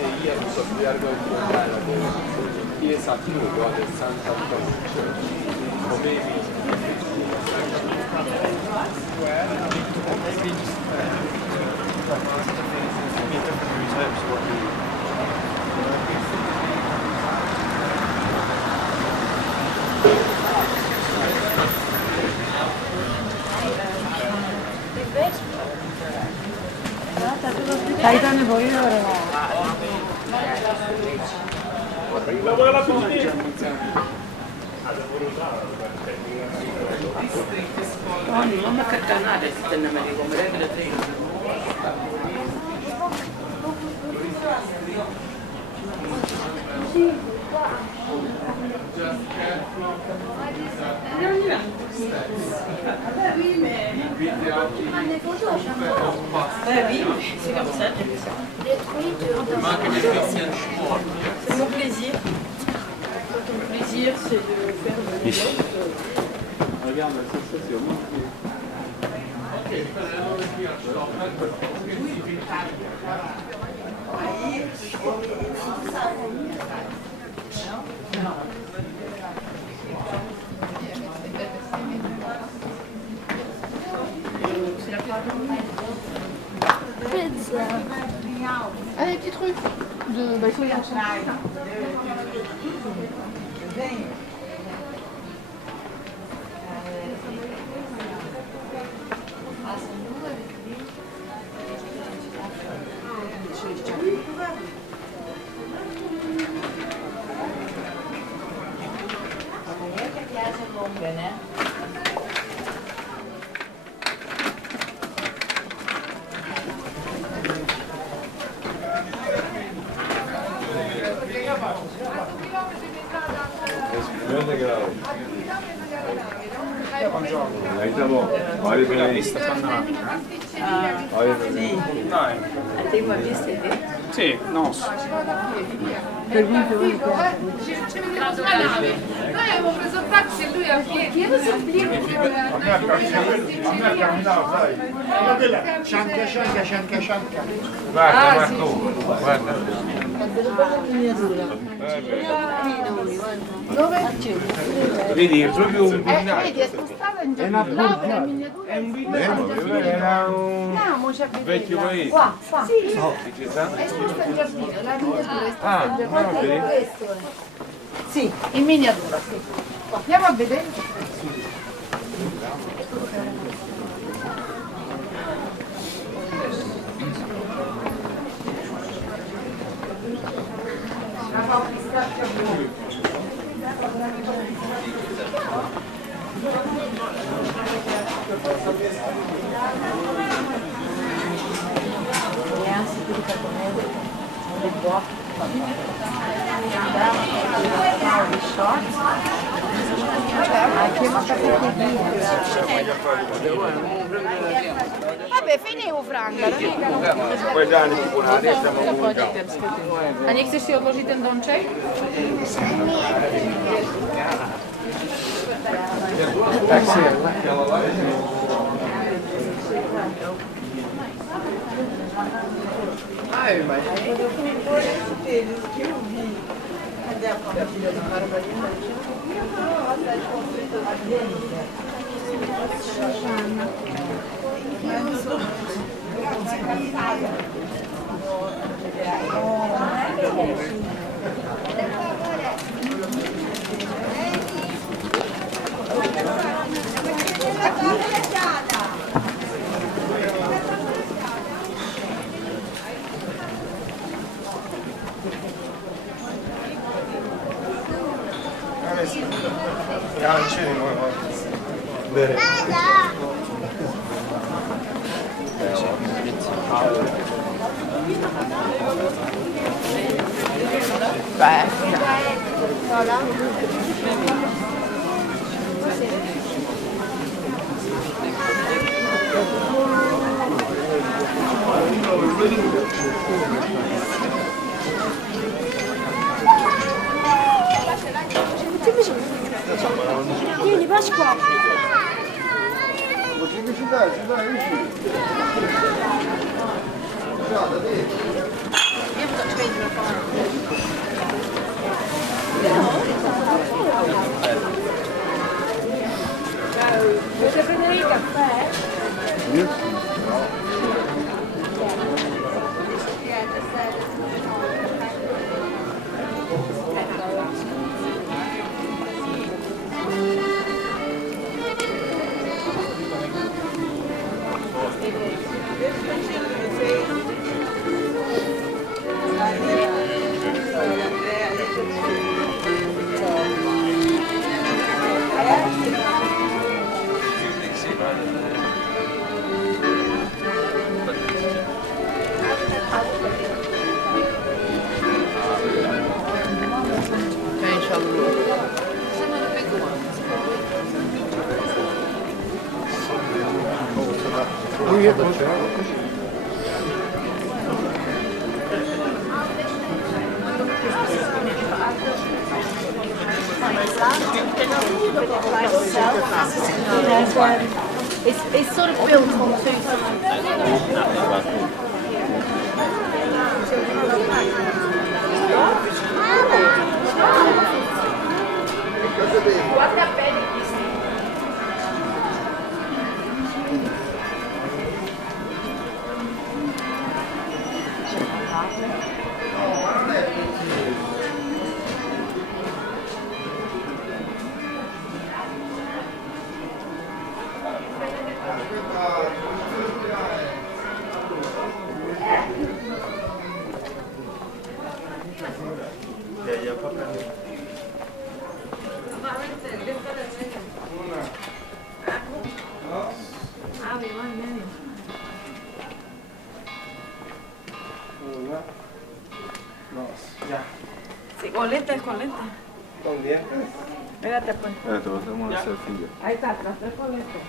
io so di Largo chiesa Trulli del Santa Tagliane poi ora. Non mi caccanare se te ne mi ricomerei le tre. C'est comme ça. C'est mon plaisir. Ton plaisir, c'est de faire de l'élève. Regarde la sensation. Pizza. Ah, des petits trucs de soya. Sì, no. Per cui voi Noi avevo preso taxi e lui a piedi. Io so Scianca. Guarda, Marco, guarda. dove? Vedi, è proprio un vedi, è spostata in giardino. È un villaggio, era un vecchio paese. Qua. Sì, Ci sta? è spostata in giardino. La miniatura è spostata in giardino. Ah, vedi? Questo è. Sì, in miniatura, sì. Andiamo a vedere. Vabbè, finivo Franca. Poi già tipo una testa ma A niech chcesz się odłożyć ten dączek? Vieni, Pasqua! Ci dai, vicino. Volete prendere il caffè? It's sort of built on two sides. Guarda bene questo. Sí, con lentes, con lentes. Con bien. Espérate, pues. Te vas a hacer una selfie. Ahí está, atrás con lentes.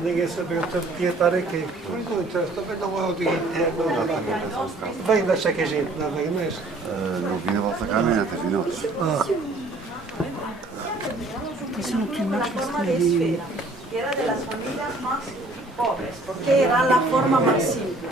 Ninguém sabia que podia estar aqui. Também não é o dia inteiro. Vem deixar que a gente não vem mais. Non vine a vostra camminata fino a que era de las familias más pobres, porque era la forma más simple.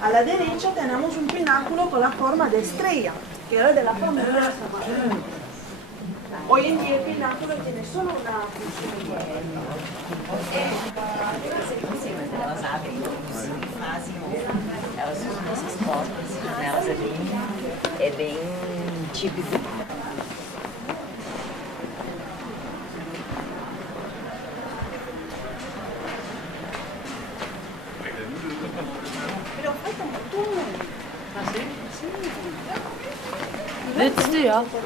A la derecha tenemos un pináculo con la forma de estrella, que era de la familia Sabotino. Hoy en día el pináculo tiene solo una función. Elas abrem e fazem, elas usam essas portas, janelas é bem típico. Let's do it.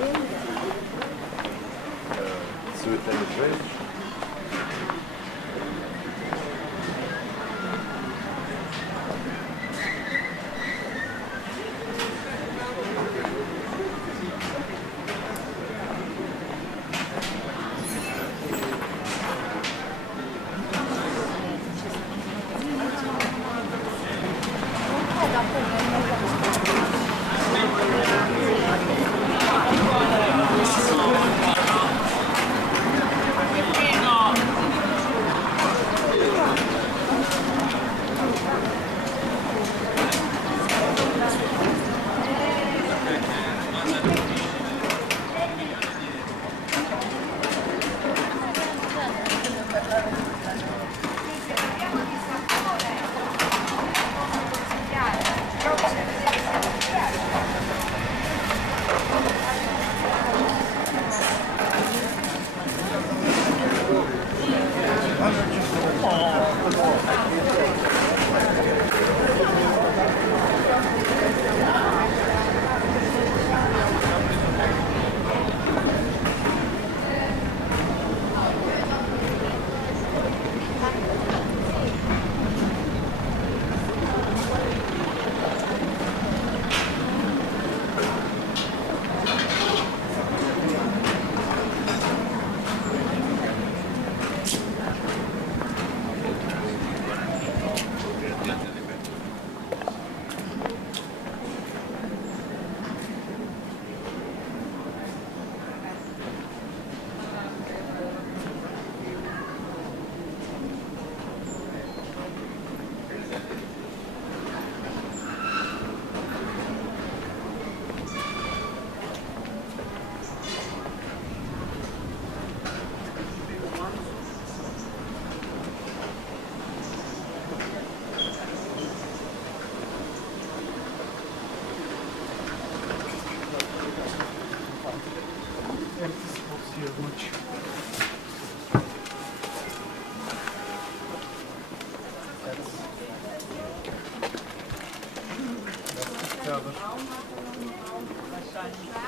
Italia.